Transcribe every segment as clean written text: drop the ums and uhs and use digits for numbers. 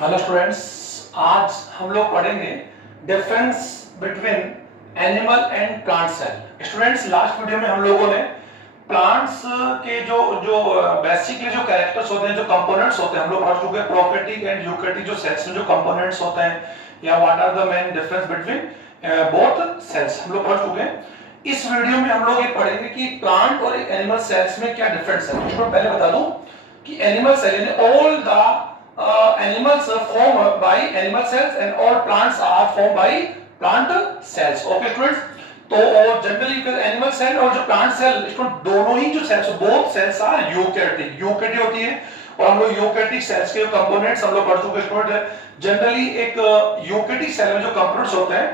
Hello students, आज हम लोग पढ़ेंगे difference between animal and plant cell. Students, last video में हम लोगों ने प्लांट्स के जो जो बेसिकली जो कैरेक्टर्स होते हैं, जो कंपोनेंट्स होते हैं, हम लोग पढ़ चुके हैं। प्रोकैरियोटिक एंड यूकैरियोटिक जो सेल्स में जो कंपोनेंट्स होते हैं या what are the main difference between both cells, हम लोग पढ़ चुके हैं। इस वीडियो में हम लोग ये पढ़ेंगे कि प्लांट और एनिमल सेल्स में क्या डिफरेंस है। तो पहले बता दूं कि एनिमल सेल यानी all the animals are formed by animal cells and all plants are formed by plant cells. Okay students, तो जनरली एनिमल सेल और जो प्लांट सेल, इसको दोनों ही जो cells, both cells are eukaryotic. Eukaryotic होती है और हम लोग यूकैरियोटिक सेल्स के कंपोनेंट्स हम लोग पढ़ चुके स्टूडेंट। जनरली एक यूकैरियोटिक सेल में जो कंपोनेंट्स होते हैं,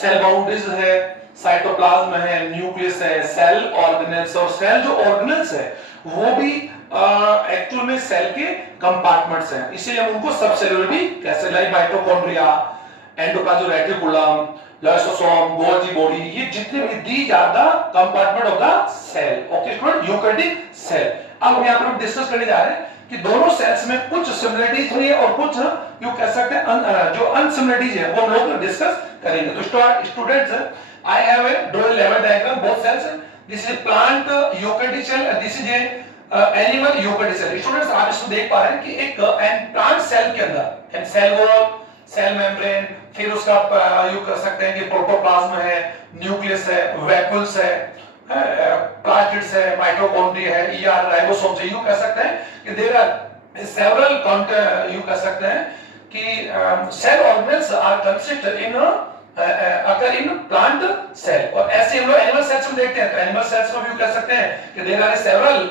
सेल बाउंड्रीज है, साइटोप्लाज्म है, न्यूक्लियस है, सेल ऑर्गेनेल्स, और सेल जो ऑर्गेनेल्स है वो भी एक्चुअल में सेल के कंपार्टमेंट्स हैं, इसलिए हम उनको सब सेलुलर भी कह सकते हैं। Like mitochondria, endoplasm reticulum, lysosome, Golgi body, ये जितने भी these are the compartment of the cell. Okay student, eukaryotic cell. अब हम यहां पर डिस्कस करने जा रहे हैं कि दोनों सेल्स में कुछ सिमिलरिटीज भी है और कुछ यू कह सकते हैं जो अनसिमिलरिटीज है, वो हम लोग डिस्कस करेंगे। तो students, I have a draw level diagram both cells. This is plant eukaryotic cell, this is a animal eukaryotic cell. Students, आप इसको देख पा रहे हैं कि एक प्लांट सेल के अंदर and cell wall, cell membrane, फिर उसका यू कह सकते हैं कि प्रोटोप्लाज्म है, न्यूक्लियस है, वैक्यूल्स है, प्लास्टिड्स है, माइटोकॉन्ड्रिया है, ईआर राइबोसोम्स है। यू कह सकते हैं कि देयर आर सेवरल, यू कह सकते हैं कि cell organelles are consist in अगर इन प्लांट सेल। और ऐसे हम लोग एनिमल सेल्स में देखते हैं, तो एनिमल सेल्स में भी कह सकते हैं कि there are several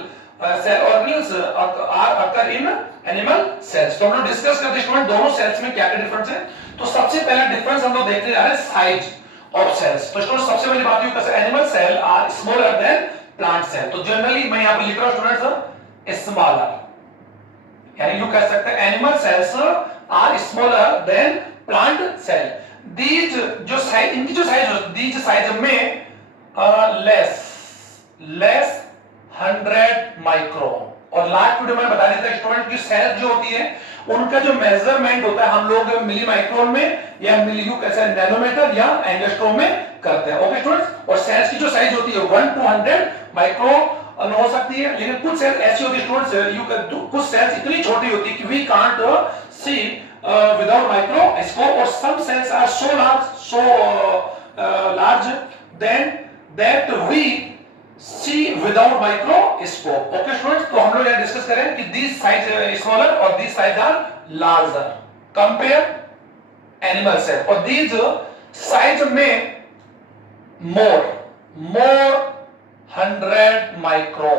cell organelles are occur in animal cells. तो हम लोग डिस्कस करते हैं स्टूडेंट दोनों सेल्स में क्या क्या डिफरेंस है। तो सबसे पहला डिफरेंस हम लोग देखने जा रहे हैं साइज ऑफ सेल्स। तो स्टूडेंट, सबसे पहली बात ये है animal cell are smaller than plant cell. तो जनरली मैं यहां पर लिख रहा हूं स्टूडेंट्स स्मॉलर, यानी यू कह सकते हैं animal cells are smaller than plant cell. These जो साइज, इनकी जो साइज, दीज साइज में लेस 100 माइक्रोन। और लास्ट वीडियो में बता दिया था स्टूडेंट की सेल्स जो होती है उनका जो मेजरमेंट होता है हम लोग मिली माइक्रोन में या मिली यू कैसे नैनोमीटर या एंगस्ट्रॉम में करते हैं। ओके स्टूडेंट्स, और सेल्स की जो साइज होती है 1 to 100 माइक्रोन हो सकती है, लेकिन कुछ सेल्स ऐसी होती है स्टूडेंट्स, यू कैन कुछ सेल्स इतनी छोटी होती है कि we can't see without microscope, or some cells are so large then that we see without microscope. Okay students, तो हम लोग यहाँ डिस्कस करें कि these size smaller और these size are larger compare animal cell, और these size में more 100 micro.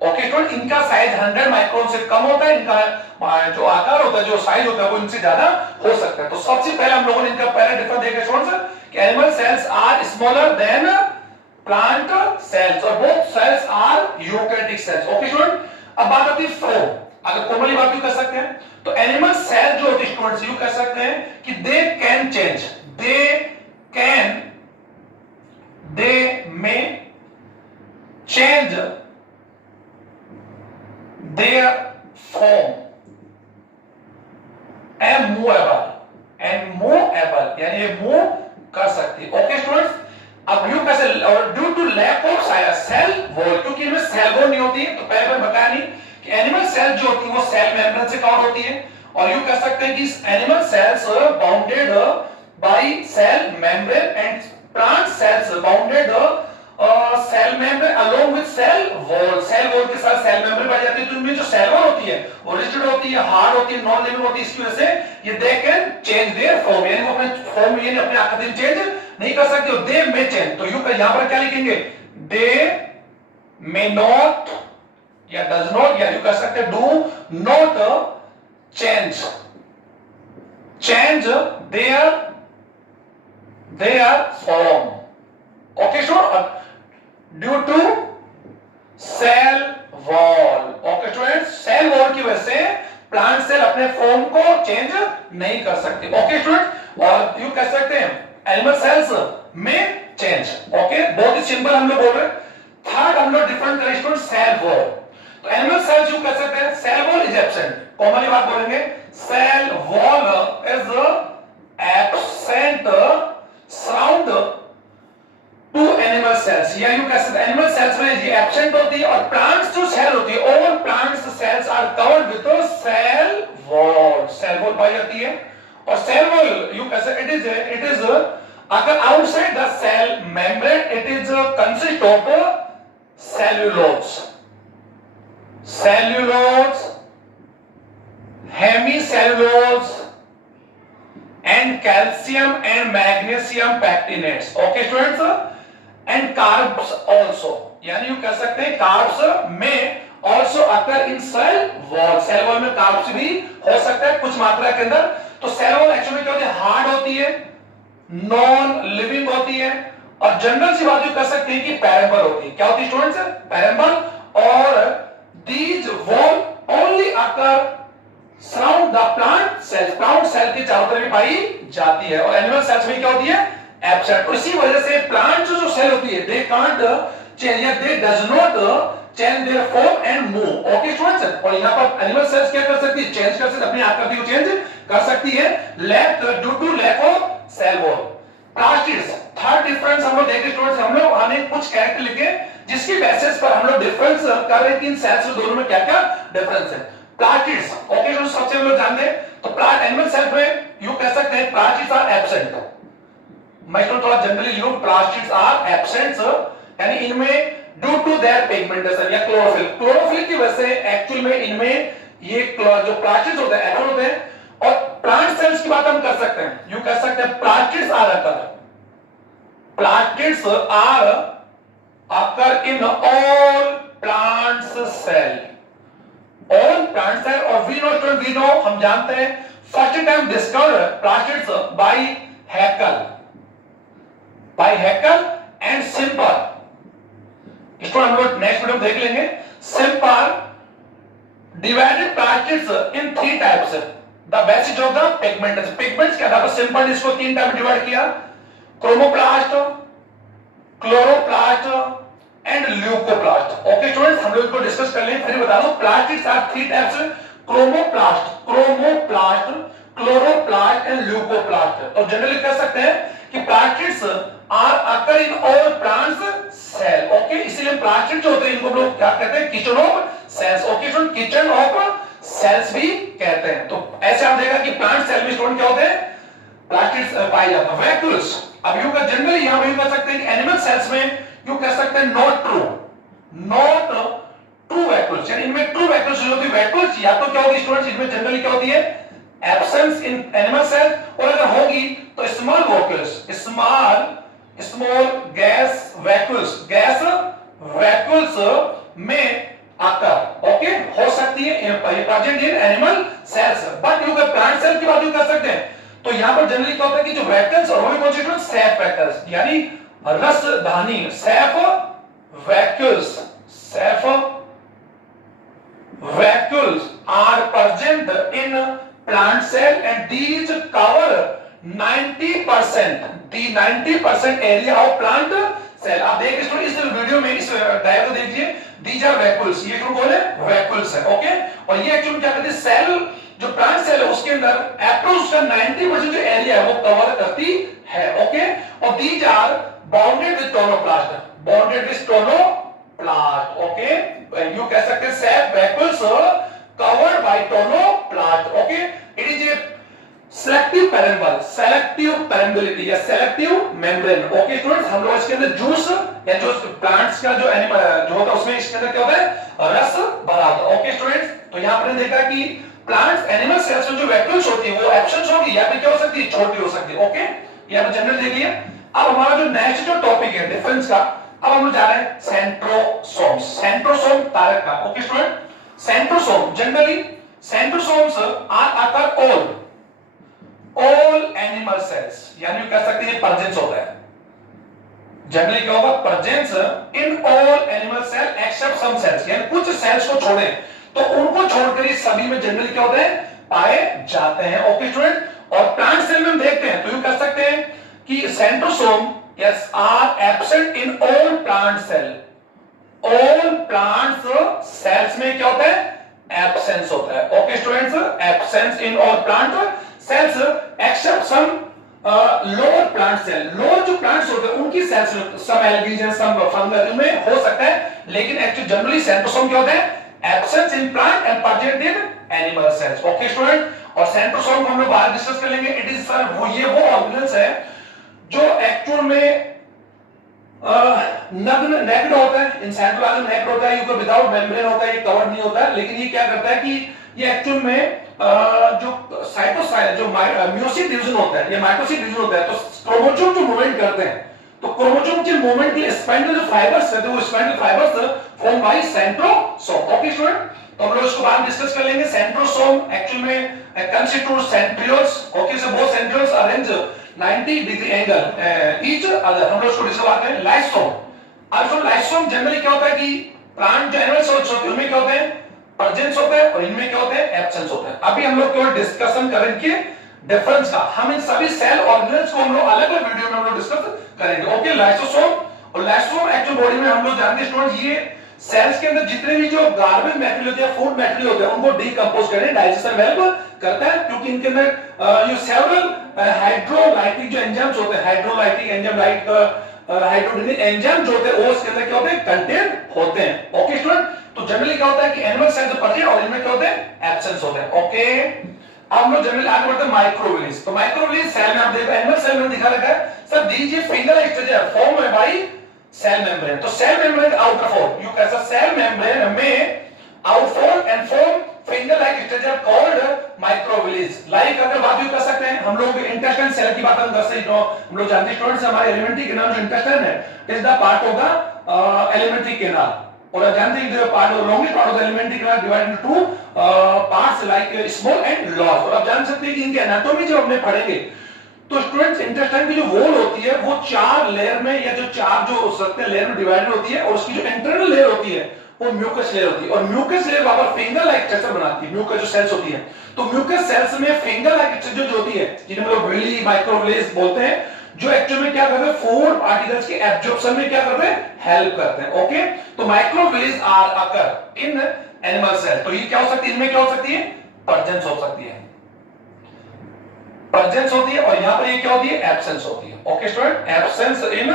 Okay student, इनका साइज 100 माइक्रोन से कम होता है, इनका जो आकार होता है, जो साइज होता है, वो इनसे ज्यादा हो सकता है। तो सबसे पहले हम लोगों ने इनका पहला डिफरेंस देखा स्टूडेंट्स कि animal cells are smaller than plant cells और both cells are eukaryotic cells. Okay student, अब बात आती है फॉर्म। अगर फॉर्मली बात भी कर सकते हैं तो एनिमल सेल जो होती है स्टूडेंट्स, यू कह सकते हैं कि they can change, they may change their form and movable, यानी ये मूव कर सकती है। ओके स्टूडेंट्स, अब यू कैसे, और due to lack of cell wall, क्योंकि इनमें सेल वॉल नहीं होती है। तो पहले मैं बताया नहीं कि एनिमल सेल जो होती है वो सेल मेम्ब्रेन से कवर होती है, और यू कह सकते हैं कि animal cells bounded by cell membrane and plant cells bounded cell membrane along with cell wall. Cell wall के साथ सेल मेम्ब्रेन पाई जाती है। तो इनमें जो सेल वॉल होती है वो रिजिड होती है, हार्ड होती है, नॉन लिविंग होती है। इसकी वजह से ये they can change their form, यानी वो अपने फॉर्म यानी अपने आकृति चेंज नहीं कर सकते। दे मे चेंज, तो यू का यहां पर क्या लिखेंगे, दे मे नॉट या डज नॉट, या यू कह सकते हैं do not change their form. Okay student, due to cell wall. Okay student, cell wall की वजह से प्लांट सेल अपने फॉर्म को चेंज नहीं कर सकते। ओके स्टूडेंट, और यू कह सकते हैं एनिमल सेल्स में चेंज। ओके, बहुत ही सिंपल हम लोग बोल रहे हैं। थर्ड हम लोग डिफरेंट करें स्टूडेंट सेल वॉल। तो एनिमल सेल्स यू कह सकते हैं cell wall is absent, commonly बात बोलेंगे cell wall is absent surround to animal cells, या यू कह सकते हैं एनिमल सेल्स में ये एब्सेंट होती है, और प्लांट्स जो सेल होती है all plants cells are covered with cell wall पाई जाती है। और सेल वॉल यू कह सकते इट इज अगर outside the cell membrane it is consist of cellulose, hemicellulose and calcium and magnesium pectinates, okay students, and carbs also, यानी you कह सकते हैं carbs में also occur in cell wall में carbs भी हो सकता है कुछ मात्रा के अंदर। तो cell wall एक्चुअली क्या होती है, हार्ड होती है, नॉन लिविंग होती है, और जनरल सी बात यू कह सकते हैं कि पैरेंबल होती है। क्या होती है स्टूडेंट्स, पैरेंबल, और these wall only occur surround the plant cells, plant cell के चारों तरफ पाई जाती है, और एनिमल सेल्स में क्या होती है, एब्सेंट। इसी वजह से प्लांट जो सेल होती है they can't change, या they does not change their form and move, okay students. और यहाँ पर एनिमल सेल्स क्या कर सकती है, चेंज कर सकती है, अपनी आकृति को चेंज कर सकती है due to lack of cell wall. Plastids, third difference हम लोग देखें स्टूडेंट्स, हम लोग हमने कुछ कैरेक्टर लिखे जिसकी बेसिस पर हम लोग डिफरेंस कर रहे हैं कि इन सेल्स में दोनों में क्या क्या डिफरेंस है। प्लास्टिड्स, ओके जो सबसे हम लोग जानते हैं, तो प्लांट एनिमल सेल्स में यू कह सकते हैं प्लास्टिड्स आर एब्सेंट। मैं इसको थोड़ा जनरली लिखूं, प्लास्टिड्स आर एब्सेंट, यानी इनमें ड्यू टू देयर पिगमेंटेशन या क्लोरोफिल की वजह से एक्चुअल में इनमें ये जो प्लास्टिड्स होते हैं एब्सेंट होते हैं। और प्लांट सेल्स की बात हम कर सकते हैं, यू कह सकते हैं plastids are occur in all plants cell, और we know हम जानते हैं first time discovered plastids by Haeckel and Simper। इसको हम लोग नेक्स्ट वीडियो में देख लेंगे। Simper divided plastids in 3 types, the basis of the pigments क्या था, Simper ने इसको 3 टाइप में डिवाइड किया, chromoplast, chloroplast and leucoplast. Okay students, हम लोग इसको डिस्कस कर लेंगे, फिर बता दूं plastids are 3 types, chromoplast, chloroplast and leucoplast. तो जनरली कह सकते हैं कि plastids are occur in all plants cell, okay, इसीलिए प्लास्टिड जो होते हैं इनको हम लोग क्या कहते हैं, kitchen of cells, okay student, kitchen of cells भी कहते हैं। तो ऐसे आप देखा कि प्लांट सेल में स्टूडेंट क्या होते हैं, प्लास्टिड्स पाए जाते हैं। वैक्यूल्स, अब यू का जनरली यहां पे यू कह सकते हैं कि एनिमल सेल्स में यू कह सकते हैं नॉट ट्रू वैक्यूल्स, यानी इनमें ट्रू वैक्यूल्स जो होती है, वैक्यूल्स या तो क्या होगी स्टूडेंट्स, इनमें जनरली क्या होती है, एब्सेंस इन एनिमल सेल, और अगर होगी तो small vacuoles, small gas vacuoles में आकर ओके हो सकती है present in animal sales. But you का प्लांट सेल की बात यू कर सकते हैं, तो यहां पर जनरली क्या होता है कि जो वैक्यूल्स और वो भी कौन से सैफ वैक्यूल्स, यानी रसधानी sap vacuoles are present in plant cell and these cover 90% area of plant cell. आप देख इस वीडियो में इस डायग्राम को देखिए, दीज आर वैक्यूल्स, ये जो बोले वैक्यूल्स है, ओके। और ये एक्चुअली क्या करते हैं, सेल जो प्लांट सेल है उसके अंदर अप्रोक्स का 90% जो एरिया है वो कवर करती है, ओके। और these are bounded with tonoplast, okay. You कह सकते हैं cell vacuoles covered by tonoplast, okay. It is a selective permeability या सेलेक्टिव मेम्ब्रेन, ओके स्टूडेंट्स। हम लोग इसके अंदर जूस या जो प्लांट्स का जो एनिमल जो होता है उसमें इसके अंदर क्या होता है, रस भरा होता है, ओके स्टूडेंट्स। तो यहां पर देखा कि प्लांट्स एनिमल सेल्स में जो वैक्यूल्स होती है वो एब्सेंस होगी या फिर क्या हो सकती है, छोटी हो सकती है, ओके। ये आप जनरल देख लिया। अब हमारा जो नेक्स्ट जो टॉपिक है डिफरेंस का, अब हम लोग जा रहे हैं सेंट्रोसोम तारक का, okay student. Centrosome generally centrosomes are occur all animal cells, यानी कह सकते हैं प्रेजेंस होता है, जनरली क्या होगा, presence in all animal cell except some cells, यानी कुछ सेल्स को छोड़े तो उनको छोड़कर सभी में जनरली क्या होते हैं, पाए जाते हैं, ओके स्टूडेंट। और प्लांट सेल में हम देखते हैं तो यू कह सकते हैं कि centrosomes are absent in all plant cell, all plants cells में क्या होता है, एब्सेंस होता है। Okay students, absence in all plant cells except some lower plant cell. Lower जो प्लांट्स होते हैं उनकी cells, some algae and some fungal में हो सकता है, लेकिन एक्चुअली जनरली सेंट्रोसोम क्या होता है, absence in plant and present in animal cells. Okay student, और सेंट्रोसोम को हम लोग बाहर डिस्कस कर लेंगे। इट इज वो ऑर्गेनेल्स है जो एक्चुअल में नग्न नेक्ड होता है, इन साइटोप्लाज्म नेक्ड होता है, ये विदाउट मेम्ब्रेन होता है, ये कवर्ड नहीं होता है, लेकिन ये क्या करता है कि ये एक्चुअल में जो साइटोसाइल जो म्योसिस डिवीजन होता है या माइटोसिस डिवीजन होता है, तो क्रोमोसोम जो मूवमेंट करते हैं, तो क्रोमोसोम के मूवमेंट के लिए स्पाइंडल जो फाइबर्स रहते हैं वो spindle fibres form by centrosome. Okay student, तो हम लोग इसको बाद में डिस्कस कर लेंगे। सेंट्रोसोम एक्चुअल में constitute centrioles. Okay, so both centrioles arrange 90 degree angle each other. हम लोग इसको डिस्कस करते हैं। लाइसोम, अब जो लाइसोम जनरली क्या होता है कि प्लांट जो एनिमल सेल्स होते हैं उनमें क्या होते हैं, प्रेजेंस होता है, और इनमें क्या होते हैं, एब्सेंस होता है। अभी हम लोग केवल डिस्कशन करेंगे डिफरेंस का। हम इन सभी सेल ऑर्गेनेल्स को हम लोग अलग अलग वीडियो में हम लोग डिस्कस करेंगे। ओके, लाइसोसोम और लाइसोसोम एक्चुअल बॉडी में हम लोग जानते हैं स्टूडेंट, ये सेल्स के अंदर जितने भी जो गार्बेज मटेरियल होते हैं, फूड मटेरियल होते हैं, उनको डीकंपोज करने डाइजेशन में हेल्प करता है, क्योंकि इनके अंदर ये सेवरल हाइड्रोलाइटिक जो एंजाइम्स होते हैं, hydrolytic enzyme like hydrogen enzyme जो होते हैं वो इसके अंदर क्या होते हैं, कंटेन होते हैं। ओके स्टूडेंट, तो जनरली क्या होता है कि एनिमल सेल्स जो प्रेजेंट और इनमें क्या होते हैं, एब्सेंस होते हैं। ओके, अब हम लोग जनरली आगे बढ़ते हैं माइक्रोविलीज। तो माइक्रोविलीज सेल में आप देखते हैं, एनिमल सेल में दिखा रखा है सर, दीज ये finger structure form by cell membrane. तो cell membrane outer fold, you कैसा सेल मेम्ब्रेन में outfold and form finger like structure called microvilli. Like अगर बात भी कर सकते हैं हम लोग इंटेस्टाइन सेल की बात हम कर सकते हैं। हम लोग जानते हैं स्टूडेंट्स, हमारे एलिमेंट्री कैनाल जो इंटेस्टाइन है, it is the part of the alimentary canal, और आप जानते हैं the part of longest part of the alimentary canal divided into parts like small and large. और आप जान सकते हैं कि इनकी एनाटॉमी जब हमने पढ़ेंगे तो स्टूडेंट्स इंटेस्टाइन की जो वॉल होती है वो 4 लेयर में या जो 4 जो सकते हैं लेयर में डिवाइडेड होती है, और उसकी जो इंटरनल लेयर होती है वो म्यूकस लेयर होती है, और म्यूकस लेयर वहां पर फिंगर लाइक स्ट्रक्चर बनाती है। म्यूकस जो सेल्स होती है, तो म्यूकस सेल्स में फिंगर लाइक स्ट्रक्चर जो होती है, जिन्हें हम लोग विली माइक्रोविलीज बोलते हैं, जो एक्चुअली में क्या करते हैं, फूड पार्टिकल्स के एब्जॉर्प्शन में क्या करते हैं, हेल्प करते हैं। ओके, तो microvilli are occur in animal cell. तो ये क्या हो सकती है, इनमें क्या हो सकती है, प्रेजेंस हो सकती है, प्रेजेंस होती है, और यहां पर ये क्या होती है, एब्सेंस होती है। Okay student, absence in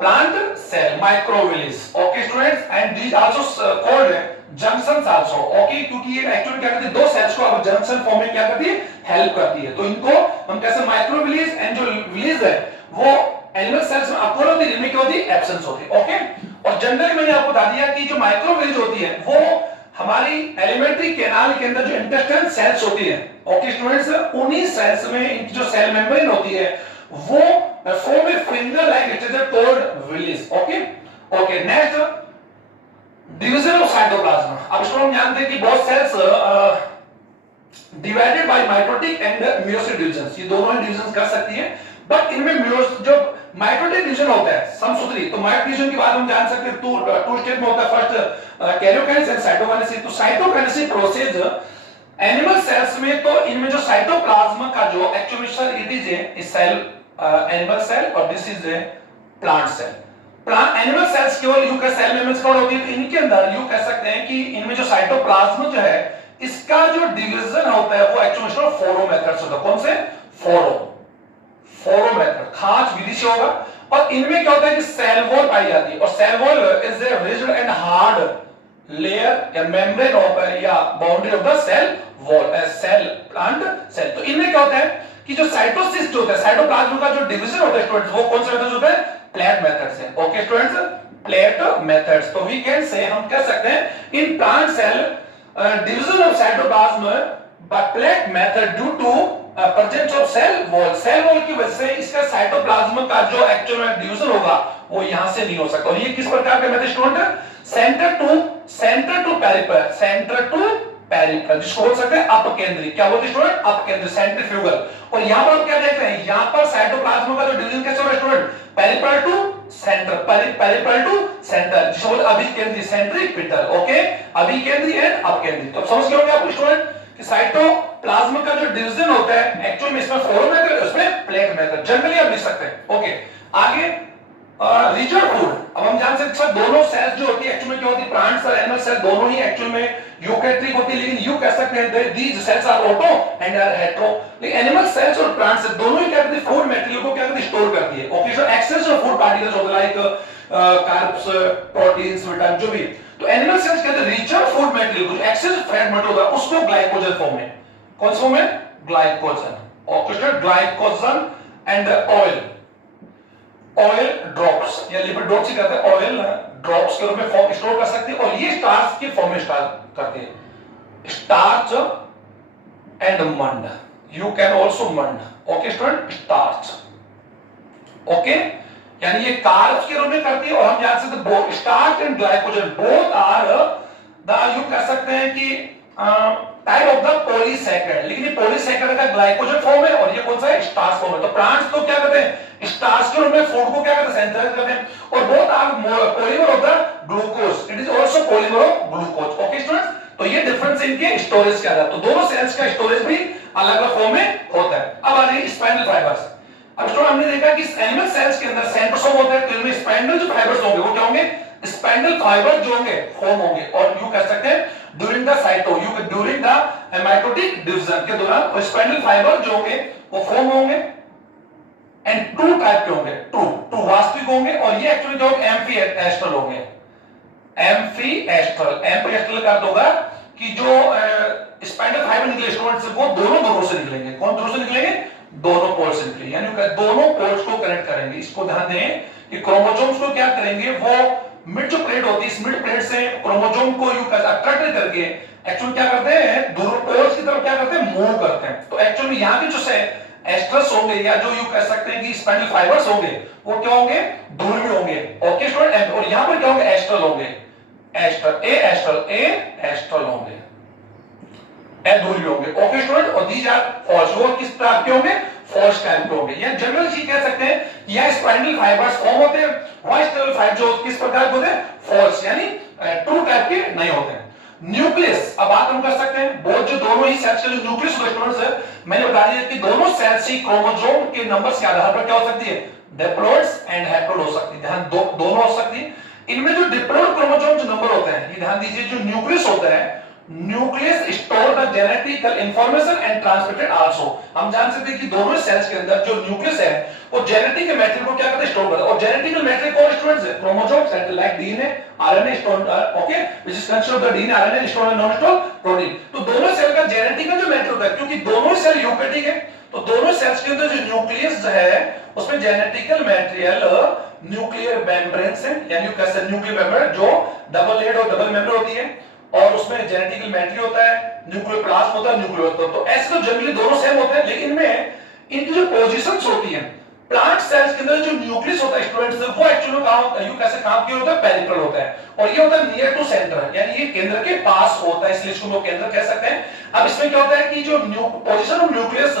plant cell microvilli. Okay students, and these also called junctions also. Okay, क्योंकि ये एक्चुअली क्या करती है, दो सेल्स को अब जंक्शन फॉर्म में क्या करती है, हेल्प करती है। तो इनको हम कैसे माइक्रोविलीज, एंड जो विलीज है वो एनिमल सेल्स में अकोर होती है, इनमें क्या होती है, एब्सेंस होती है। ओके, और जनरली मैंने आपको बता दिया कि जो माइक्रोविलीज होती है वो हमारी एलिमेंट्री कैनाल के अंदर जो इंटेस्टाइन सेल्स होती है, ओके स्टूडेंट्स, उन्हीं सेल्स में इनकी जो सेल मेम्ब्रेन होती है वो form a finger like structure called villi. Okay, okay, next division of cytoplasm. अब इसको हम जानते हैं कि बहुत cells divided by mitotic and meiosis division, ये दोनों ही डिवीजन कर सकती है, बट इनमें जो माइटोटिक डिवीजन होता है समसूत्री, तो माइट डिवीजन की बात हम जान सकते हैं, टू स्टेप में होता है, फर्स्ट कैरियोकाइनेसिस एंड साइटोकाइनेसिस। तो साइटोकाइनेसिस प्रोसेस एनिमल सेल्स में, तो इनमें जो साइटोप्लाज्म का जो actually sir it is a cell animal cell और this is a plant cell. Plant animal cells केवल यू का सेल मेम्ब्रेन कौन होती है, तो इनके अंदर यू कह सकते हैं कि इनमें जो साइटोप्लाज्म जो है इसका जो डिवीजन होता है वो एक्चुअली फोरो मेथड्स होता है। कौन से, फोरो मेथड, खांच विधि से होगा। और इनमें क्या होता है कि सेल वॉल पाई जाती है, और cell wall is a rigid and hard layer या मेम्ब्रेन ऑफ या boundary of the cell wall cell plant cell. तो इनमें क्या होता है कि जो साइटोसिस जो होता है, साइटोप्लाज्म का जो डिवीजन होता है स्टूडेंट्स, वो कौन से मेथड होता है, प्लेट मेथड से। Okay students, plate methods. तो वी कैन से, हम कह सकते हैं in plant cell division of cytoplasm by plate method due to presence of cell wall। Cell wall की वजह से इसका साइटोप्लाज्म का जो एक्चुअल में डिवीजन होगा वो यहां से नहीं हो सकता। और ये किस प्रकार का method student, centre to peripheral, centre to peripheral, जिसको बोल सकते हैं अपकेंद्री। क्या बोलते हैं स्टूडेंट, अपकेंद्री, सेंट्रीफ्यूगल। और यहां पर आप क्या देख रहे हैं, यहां पर साइटोप्लाज्म का जो डिवीजन कैसे हो रहा है student, peripheral to centre, peripheral to centre, जिसको बोलते हैं अभिकेंद्री, सेंट्रीपिटल। ओके, अभिकेंद्री एंड अपकेंद्री। तो समझ गए होंगे आप स्टूडेंट कि साइटोप्लाज्म का जो डिवीजन होता है एक्चुअली में इसमें फोरो मेथड, उसमें प्लेट मेथड जनरली आप लिख सकते हैं। ओके, आगे रिजर्व फूड। अब हम जान सकते हैं दोनों सेल्स जो होती है एक्चुअली क्या होती है, प्लांट्स और एनिमल सेल दोनों ही एक्चुअल में यूकैरियोटिक होती है, लेकिन यू कह सकते हैं these cells are auto and are hetero. लेकिन एनिमल सेल्स और प्लांट सेल दोनों ही क्या करती है, फूड मटेरियल को क्या करती है, स्टोर करती है। Okay, so excess of food particles होते लाइक कार्ब्स, प्रोटीन्स, विटामिन जो भी। तो एनिमल सेल्स कहते हैं रिचर फूड मटेरियल, कुछ एक्सेस फैट मटेरियल होता है उसको ग्लाइकोजन फॉर्म में, कौन सा फॉर्म में, glycogen. Okay student, glycogen and oil drops या लिपिड ड्रॉप्स ही कहते हैं, ऑयल ड्रॉप्स के रूप में फॉर्म स्टोर कर सकती है, और ये स्टार्च के फॉर्म में स्टोर करते हैं, स्टार्च एंड मंड, यू कैन आल्सो मंड। ओके स्टूडेंट, स्टार्च, ओके, यानी ये कार्ब्स के रूप में करती है, और हम जान सकते हैं starch and glycogen both are the, you कह सकते हैं कि टाइप ऑफ द पॉलीसैकेराइड, लेकिन ये पॉलीसैकेराइड का ग्लाइकोजन फॉर्म है और ये कौन सा है, स्टार्च फॉर्म है। तो प्लांट्स तो क्या करते हैं, स्टार्च के रूप में फूड को क्या करते हैं, सिंथेसाइज करते हैं, और both are polymer of the glucose, it is also polymer of glucose. Okay students, तो ये डिफरेंस इनके स्टोरेज का है, तो दोनों सेल्स का स्टोरेज भी अलग अलग फॉर्म में होता है। अब आ रही स्पाइनल फाइबर्स। अब स्टूडेंट हमने देखा कि एनिमल सेल्स के अंदर सेंट्रोसोम होता है, तो इनमें स्पाइनल जो फाइबर्स होंगे वो क्या होंगे, स्पाइनल फाइबर जो होंगे फॉर्म होंगे, और यू कह सकते हैं during the during the mitotic division के दौरान स्पाइनल फाइबर जो होंगे वो फॉर्म होंगे, एंड टू टाइप के होंगे, टू वास्तविक होंगे, और ये एक्चुअली जो एम्फी एस्ट्रल होंगे, एम्फी एस्ट्रल का अर्थ होगा कि जो स्पाइनल फाइबर निकले स्टूडेंट्स वो दोनों से निकलेंगे, कौन दोनों से निकलेंगे, दोनों पोल से निकलेंगे, यानी दोनों पोल्स को कनेक्ट करेंगे। इसको ध्यान दें कि क्रोमोसोम्स को क्या करेंगे, वो मिड जो प्लेट होती है, इस मिड प्लेट से क्रोमोसोम को यू अट्रैक्ट करके एक्चुअली क्या करते हैं, दोनों पोल्स की तरफ क्या करते हैं, मूव करते हैं। तो एक्चुअली यहां पे जो से एस्ट्रस होंगे या जो यू कह सकते हैं कि स्पाइनल फाइबर्स होंगे वो क्या होंगे, ध्रुवी होंगे। ओके स्टूडेंट, और यहां पर क्या होंगे, एस्ट्रल होंगे, एस्ट्रल होंगे, ध्रुवी होंगे। ओके स्टूडेंट, और दीज आर फॉल्स, वो किस टाइप के होंगे, फॉल्स टाइप के होंगे, या जनरल चीज कह सकते हैं, या स्पाइनल फाइबर्स फॉर्म होते हैं, वहां स्पाइनल फाइबर जो किस प्रकार के होते हैं, फॉल्स, यानी ट्रू टाइप के नहीं होते हैं। न्यूक्लियस, अब बात हम कर सकते हैं बहुत जो दोनों ही सेल्स के जो न्यूक्लियस स्टूडेंट्स है, मैंने बता दिया कि दोनों सेल्स ही क्रोमोसोम के नंबर्स के आधार पर क्या हो सकती है, डिप्लॉइड्स एंड हैप्लॉइड हो सकती है, ध्यान दोनों हो सकती है। इनमें जो डिप्लॉइड क्रोमोसोम जो नंबर होते हैं, ये ध्यान दीजिए, जो न्यूक्लियस होता है, nucleus store the genetical information and transmitted also. हम जान सकते हैं कि दोनों सेल्स के अंदर जो न्यूक्लियस है वो जेनेटिक मैटेरियल को क्या करते हैं, स्टोर करता है, और जेनेटिकल मैटेरियल कौन स्टूडेंट्स है, chromosomes and like DNA RNA store, okay, which is consist of the DNA RNA store and non store protein. तो दोनों सेल का जेनेटिकल जो मैटेरियल होता है, क्योंकि दोनों सेल यूकैरियोटिक है, तो दोनों सेल्स के अंदर जो न्यूक्लियस है उसमें जेनेटिकल मैटेरियल न्यूक्लियर मेम्ब्रेन से, यानी कैसे न्यूक्लियर मेम्ब्रेन जो डबल लेड और डबल मेम्ब्रेन होती है, और उसमें जेनेटिकल मैटेरियल होता है, न्यूक्लियोप्लाज्म होता है, न्यूक्लियोलस। तो ऐसे तो जनरली दोनों सेम होते हैं, लेकिन इनमें इनकी जो पोजीशंस होती हैं, प्लांट सेल्स के अंदर जो न्यूक्लियस होता है स्टूडेंट्स, वो एक्चुअली कहां होता है, यू कैसे काम किया होता है, पेरिफेरल होता है, और ये होता है नियर टू सेंटर, यानी ये केंद्र के पास होता है, इसलिए इसको हम लोग केंद्र कह सकते हैं। अब इसमें क्या होता है कि जो position of nucleus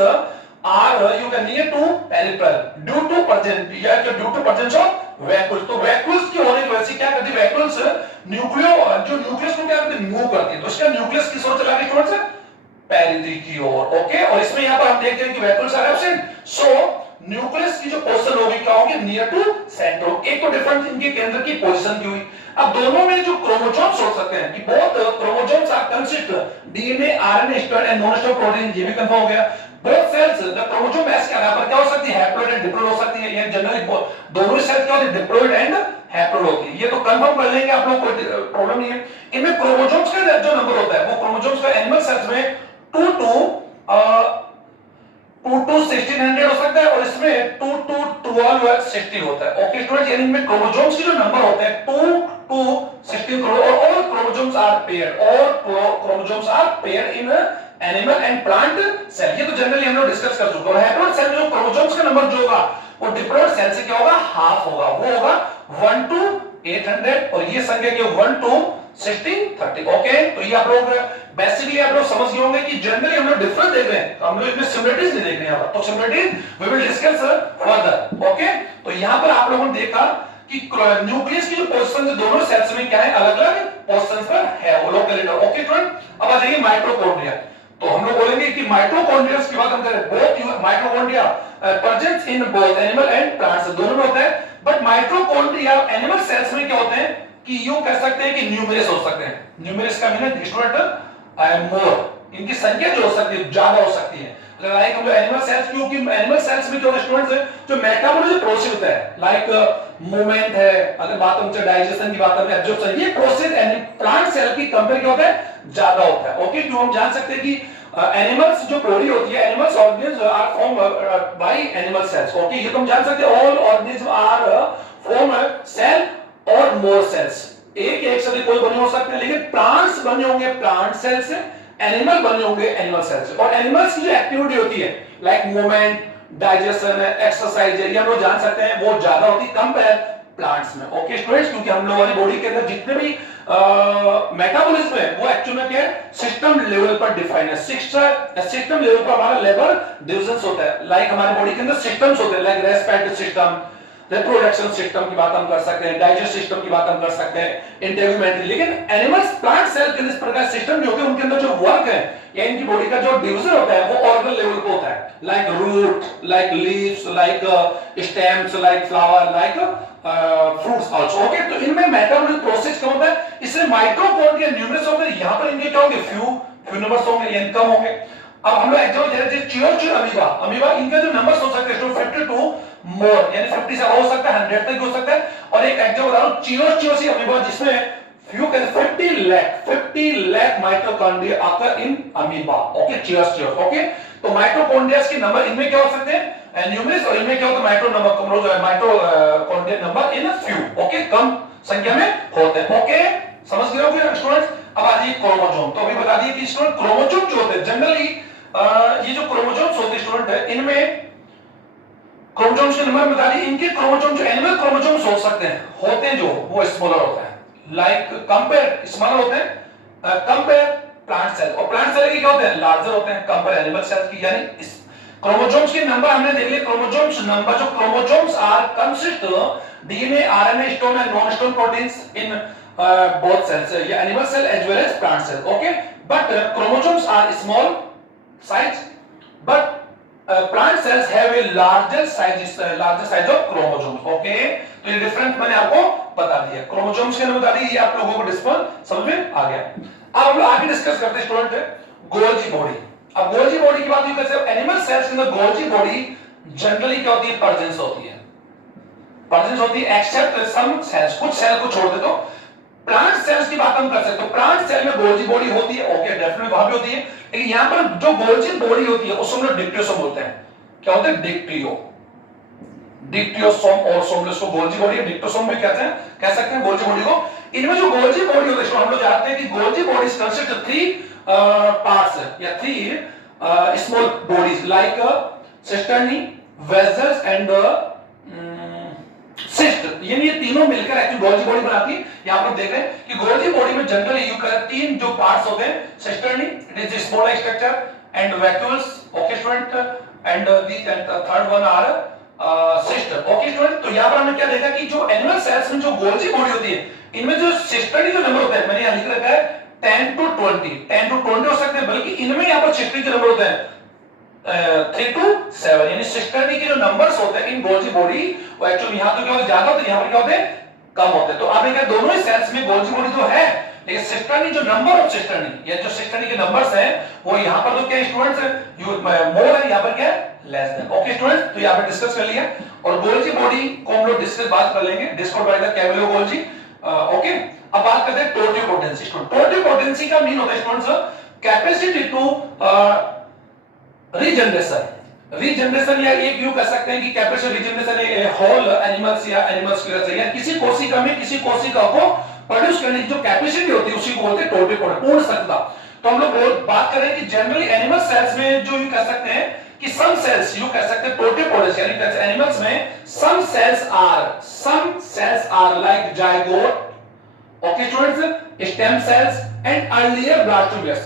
are you can near to peripheral due to present या due to presence of vacuoles. तो वैक्यूल्स की होने की वजह से क्या करती है, वैक्यूल्स न्यूक्लियस को क्या करती है, मूव करती है, तो इसका न्यूक्लियस किस ओर चला गया स्टूडेंट्स, पेरिफेरी की ओर। ओके, और इसमें यहां पर हम देखते हैं कि vacuoles are absent, so nucleus की जो पोजीशन होगी क्या होगी, नियर टू सेंटर। एक तो डिफरेंस इनके केंद्र की पोजीशन की हुई। अब दोनों में जो क्रोमोसोम्स हो सकते हैं कि both chromosomes are consist DNA RNA store and non store protein, ये भी कंफर्म हो गया। Both cells the chromosomes के आधार पर क्या हो सकती है, हैप्लॉइड एंड डिप्लॉइड हो सकती है, ये जनरली दोनों सेल्स क्या होती है, डिप्लॉइड एंड हैप्लॉइड होती है, ये तो कंफर्म कर लेंगे आप लोग, कोई प्रॉब्लम नहीं है। इनमें क्रोमोसोम्स का जो नंबर होता है वो क्रोमोसोम्स का एनिमल सेल्स में 2 to 1600 हो सकता है, और इसमें 2 to 1260 होता है। ओके स्टूडेंट्स, यानी इनमें क्रोमोसोम्स की जो नंबर होते हैं 2 to 16 करोड़, और all chromosomes are paired, all chromosomes are paired in animal and plant cell, ये तो जनरली हम लोग डिस्कस कर चुके हैं। और हैप्लॉइड सेल में जो क्रोमोसोम्स का नंबर जो होगा वो डिप्लॉइड सेल से क्या होगा, हाफ होगा, वो होगा 1 to 800, और ये संख्या क्या 1 to 1630। ओके, तो ये आप लोग बेसिकली आप लोग समझ गए होंगे कि जनरली हम लोग डिफरेंस देख रहे हैं, तो हम लोग इसमें सिमिलरिटीज नहीं देख रहे हैं, तो similarities we will discuss further. Okay, तो यहां पर आप लोगों ने देखा कि न्यूक्लियस की जो पोजीशन है दोनों सेल्स में क्या है, अलग-अलग पोजीशंस पर है, वो लोकेटेड। ओके स्टूडेंट, अब आ जाइए माइटोकॉन्ड्रिया। तो हम लोग बोलेंगे कि माइटोकॉन्ड्रिया की बात हम करें, both mitochondria present in both animal and plants, दोनों में होता है, बट माइटोकॉन्ड्रिया एनिमल सेल्स में क्या होते हैं कि यू कह सकते हैं कि न्यूमेरस हो सकते हैं। न्यूमेरस का मीनिंग स्टूडेंट मोर, इनकी संख्या जो हो सकती है ज्यादा हो सकती है। लाइक हम लोग एनिमल सेल्स, क्योंकि एनिमल सेल्स में जो स्टूडेंट्स है जो मेटाबॉलिज्म प्रोसेस होता है, लाइक मूवमेंट है, अगर बात हम डाइजेशन की बात करें, एब्जॉर्प्शन, ये प्रोसेस प्लांट सेल की कंपेयर क्या होता है ज्यादा होता है। ओके, क्यों हम जान सकते हैं कि एनिमल्स जो बॉडी होती है, animals organism are form by animal cells. Okay, ये तो हम जान सकते हैं all organism are form cell और मोर सेल्स, एक से कोई बने हो सकते हैं, लेकिन प्लांट्स बने होंगे प्लांट सेल से, एनिमल बने होंगे एनिमल सेल से। और एनिमल्स की जो एक्टिविटी होती है लाइक मूवमेंट, डाइजेशन है, एक्सरसाइज है, ये हम लोग जान सकते हैं वो ज्यादा होती है कंपेयर प्लांट्स में। ओके स्टूडेंट्स, क्योंकि हम लोगों की बॉडी के अंदर जितने भी मेटाबॉलिज्म है वो एक्चुअली में क्या है सिस्टम लेवल पर डिफाइन है। सिस्टम लेवल पर हमारा लेवल डिविजन्स होता है, लाइक हमारे बॉडी के अंदर सिस्टम्स होते हैं, like respiratory system, reproduction system की बात हम कर सकते हैं, डाइजेस्ट सिस्टम की बात हम कर सकते हैं, इंटेग्यूमेंट्री। लेकिन एनिमल्स प्लांट सेल के इस प्रकार सिस्टम जो होते हैं उनके अंदर जो वर्क है या इनकी बॉडी का जो डिवीजन होता है वो ऑर्गन लेवल पे होता है, like root, like leaves, like stems, like flower, like fruits also. Okay, तो इनमें मेटाबॉलिक प्रोसेस कम होता है, इसलिए माइटोकॉन्ड्रिया न्यूमरस होंगे, यहां पर इनके क्या होंगे फ्यू नंबर्स होंगे या कम होंगे। अब हम लोग एग्जांपल दे रहे हैं चियोचियो अमीबा, इनके जो नंबर्स हो सकते हैं 52 मोर, यानी 50 से हो सकता है 100 तक हो सकता है। और एक एग्जांपल बता रहा हूं चियोचियोसी अमीबा, जिसमें few can 50 lakh mitochondria occur in amoeba. Okay, cheers. Okay, तो माइटोकॉन्ड्रिया के नंबर इनमें क्या हो सकते हैं न्यूमरस, और इनमें क्या होता है माइटो नंबर कम हो जाए, mitochondria number in few. Okay, कम संख्या में होते हैं। ओके, समझ गए हो स्टूडेंट्स। अब आ जाइए क्रोमोसोम, तो अभी बता दिए कि स्टूडेंट क्रोमोसोम जो होते हैं जनरली ये जो क्रोमोसोम्स होते हैं स्टूडेंट है, इनमें क्रोमोसोम्स के नंबर बता दिए। इनके क्रोमोसोम जो एनिमल क्रोमोसोम्स हो सकते हैं होते हैं जो वो स्मॉलर होता है, लाइक कंपेयर स्मॉलर होते हैं कंपेयर प्लांट सेल, और प्लांट सेल के क्या होते हैं लार्जर होते हैं कंपेयर एनिमल सेल्स की। यानी क्रोमोसोम्स के नंबर हमने देख लिए, क्रोमोसोम्स नंबर, जो chromosomes are consist DNA, RNA, stone and non stone proteins in both cells, ये animal cell as well as plant cell. Okay, but chromosomes are small size, but plant cells have a larger size of chromosomes. Okay, तो ये difference मैंने आपको बता दिया, chromosomes के बता दिए, ये आप लोगों को डिफरेंस समझ में आ गया। अब हम लोग आगे डिस्कस करते हैं स्टूडेंट गोल्जी बॉडी। अब गोल्जी बॉडी की बात ये करते हैं, एनिमल सेल्स के अंदर गोल्जी बॉडी जनरली क्या होती है पर्जेंस होती है, पर्जेंस होती है एक्सेप्ट सम सेल्स, कुछ सेल को छोड़ दे तो। प्लांट सेल्स की बात हम कर सकते हैं, प्लांट सेल में गोल्जी बॉडी होती है। ओके, डेफिनेटली वहां भी होती है, लेकिन यहां पर जो गोल्जी बॉडी होती है उसको हम लोग डिक्टियोसोम बोलते हैं। क्या होता है डिक्टियोसोम और सोम, इसको गोल्जी बॉडी डिक्टियोसोम भी कहते हैं, कह सकते हैं गोल्जी बॉडी को। इनमें जो गोल्जी बॉडी होती है हम लोग जानते हैं कि Golgi body consist of 3 parts या 3 small bodies like cisternae, vessels and cyst, यानी ये तीनों मिलकर एक्चुअली गोल्जी बॉडी बनाती है। यहां पर देख रहे हैं कि गोल्जी बॉडी में जनरली यू कर 3 जो पार्ट्स होते हैं, cisternae it is small structure and vacuoles. Okay student, and the third one are cyst. Okay student, तो यहां पर हमने क्या देखा कि जो एनिमल सेल्स में जो गोल्जी बॉडी होती है, इनमें जो सिस्टर्नी जो नंबर होते हैं, मैंने यहां लिख रखा है 10 to 20 हो सकते हैं, बल्कि इनमें यहां पर सिस्टर्नी के नंबर होते हैं 3 to 7, यानी सिस्टर्नी के जो नंबर्स होते हैं इन गोल्जी बॉडी वो एक्चुअली यहां तो क्या होता है ज्यादा होते हैं, यहां पर क्या होते हैं कम होते हैं। तो आपने कहा दोनों ही सेल्स में गोल्जी बॉडी तो है, लेकिन सिस्टर्नी जो नंबर ऑफ सिस्टर्नी या जो सिस्टर्नी के नंबर्स हैं वो यहां पर तो क्या स्टूडेंट्स मोर है, यहां पर क्या है लेस देन। ओके स्टूडेंट्स, तो यहां पर डिस्कस कर लिया, और गोल्जी बॉडी को हम लोग डिस्कस बात कर लेंगे, discuss by the Camillo Golgi. Okay, अब बात करते हैं टोटियोपोटेंसी। टोटियोपोटेंसी का मीन होता है स्टूडेंट्स कैपेसिटी टू रीजनरेशन या एक यू कह सकते हैं कि कैपेसिटी रीजनरेशन होल एनिमल्स या एनिमल्स की रचना, किसी कोशिका में किसी कोशिका को प्रोड्यूस करने की जो कैपेसिटी होती है उसी को बोलते हैं टोटियोपोटेंसी, पूर्ण क्षमता। तो हम लोग बात कर रहे हैं कि जनरली एनिमल सेल्स में जो यू कह सकते हैं कि सम सेल्स यू कह सकते हैं टोटियोपोटेंसी, यानी एनिमल्स में some cells are like zygote, okay students, stem cells and earlier blastomeres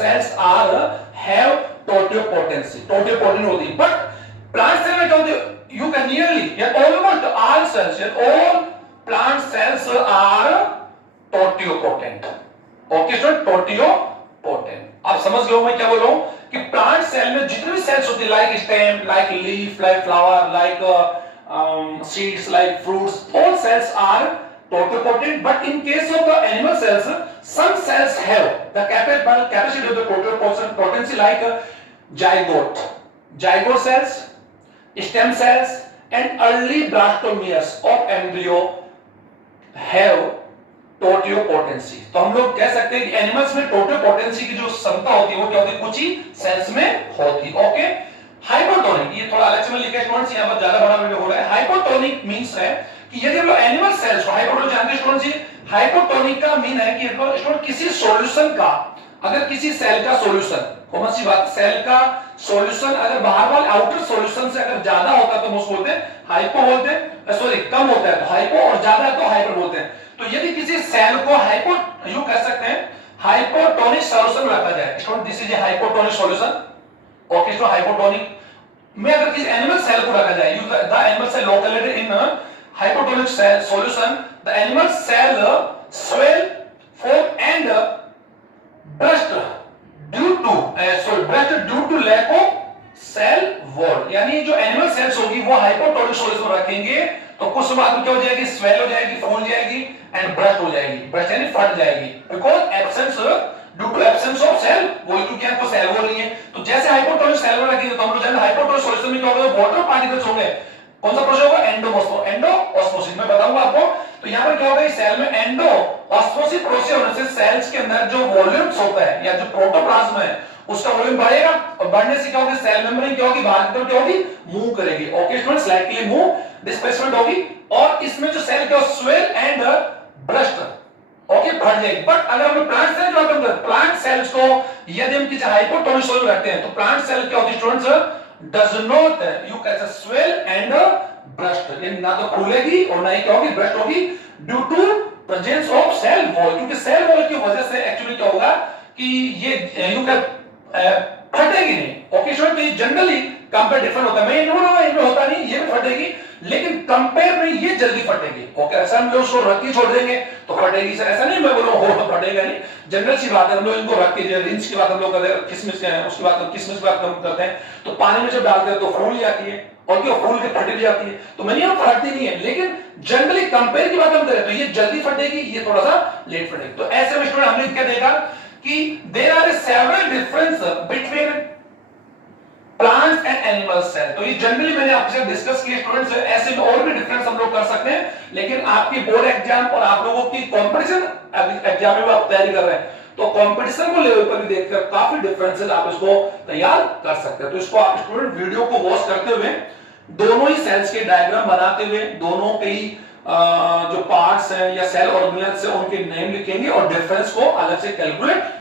cells are have totipotent होती है, but plant cell में क्या होती है you can nearly या almost all cells या all plant cells are totipotent। okay student, totipotent। आप समझ गए हो मैं क्या बोल रहा हूं कि प्लांट सेल में जितने भी सेल्स होती है like stem, like leaf, like flower, like seeds like fruits, all cells are totipotent, but in case of the animal cells, some cells have the capacity of the totipotency like zygote cells, stem cells, and early blastomeres of embryo have टोटियोपोटेंसी। तो हम लोग कह सकते हैं कि animals में टोटियोपोटेंसी की जो क्षमता होती है वो क्या होती है, कुछ ही सेल्स में होती है। ओके, हाइपोटोनिक, ये थोड़ा अलग से मैं लिखा स्टूडेंट्स, यहां पर ज्यादा बड़ा वीडियो हो रहा है। हाइपोटोनिक मींस है कि यदि हम लोग एनिमल सेल्स को, हाइपोटोनिक जानते हैं स्टूडेंट्स जी, हाइपोटोनिक का मीन है कि स्टूडेंट किसी सॉल्यूशन का, अगर किसी सेल का सॉल्यूशन, कौन सी बात, सेल का सॉल्यूशन अगर बाहर वाले आउटर सॉल्यूशन से अगर ज्यादा होता है तो हम उसको बोलते हैं हाइपो, बोलते हैं सॉरी कम होता है तो हाइपो, और ज्यादा है तो हाइपर बोलते हैं। तो यदि किसी सेल को हाइपो, यू कह सकते हैं हाइपोटोनिक सॉल्यूशन में रखा जाए, student this is a hypotonic solution. Okay student, hypotonic में अगर किसी एनिमल सेल को रखा जाए, the animal cell located in hypotonic cell solution, the animal cell swell, foam and burst due to lack of cell wall। यानी जो animal cells होगी वो हाइपोटोनिक सॉल्यूशन में रखेंगे तो कुछ बाद में क्या हो जाएगी, स्वेल हो जाएगी, फूल जाएगी एंड ब्रस्ट हो जाएगी, ब्रस्ट यानी फट जाएगी, because absence, due to absence of cell wall, क्योंकि आपको सेल वॉल नहीं है। तो जैसे हाइपोटोनिक सेल में रखेंगे तो हम लोग जानेंगे हाइपोटोनिक सॉल्यूशन में क्या होगा, वाटर पार्टिकल्स होंगे। कौन सा प्रोसेस होगा, एंडोऑस्मोसिस, मैं बताऊंगा आपको। तो यहां पर क्या होगा, इस सेल में एंडोऑस्मोसिस प्रोसेस होने से सेल्स के अंदर जो वॉल्यूम्स होता है या जो प्रोटोप्लाज्म है उसका वॉल्यूम बढ़ेगा, और बढ़ने से क्या होगा, सेल मेम्ब्रेन क्या होगी, बाहर की तरफ क्या होगी, मूव करेगी। Okay students, slightly move, displacement होगी, और इसमें जो सेल क्या स्वेल एंड ब्रस्ट, ओके, बढ़ जाएगी। बट अगर हम प्लांट सेल की बात करें, प्लांट सेल्स को यदि हम किसी हाइपोटोनिक सॉल्यूशन रखते हैं तो प्लांट सेल क्या होती है students, does not you can say swell and burst, यानी ना तो फूलेगी और ना ही क्या होगी, ब्रस्ट होगी, due to presence of cell wall, क्योंकि सेल वॉल की वजह से एक्चुअली क्या होगा कि ये यू कैन फटेगी नहीं। ओके स्टूडेंट, तो ये जनरली कंपेयर डिफरेंट होता है, मैं ये नहीं बोल रहा हूं इनमें होता नहीं, ये भी फटेगी, लेकिन कंपेयर में ये जल्दी फटेगी। ओके, ऐसा हम लोग उसको रख के छोड़ देंगे तो फटेगी सर, ऐसा नहीं मैं बोल रहा हूं हो फटेगा नहीं, जनरल सी बात है। हम लोग इनको रख के, रिंच की बात हम लोग करते हैं, किसमिस के उसकी बात, किसमिस की बात हम करते हैं, तो पानी में जब डालते हैं तो फूल जाती है और क्या फूल के फट भी जाती है, तो मैंने यहाँ फटती नहीं है, लेकिन जनरली कंपेयर की बात हम करें तो ये जल्दी फटेगी, ये थोड़ा सा लेट फटेगी। तो ऐसे में स्टूडेंट हमने क्या देखा कि there are several difference between plants and animal cell. तो ये जनरली मैंने आपसे डिस्कस किए स्टूडेंट्स, ऐसे में और भी डिफरेंस हम लोग कर सकते हैं, लेकिन आपकी बोर्ड एग्जाम और आप लोगों की कंपटीशन एग्जाम में आप तैयारी कर रहे हैं तो कंपटीशन को लेवल पर भी देखकर काफी डिफरेंसेस आप इसको तैयार कर सकते हैं। तो इसको आप स्टूडेंट वीडियो को वॉच करते हुए दोनों ही सेल्स के डायग्राम बनाते हुए दोनों के ही जो पार्ट्स हैं या सेल ऑर्गेनेल्स है उनके नेम लिखेंगे और डिफरेंस को अलग से कैलकुलेट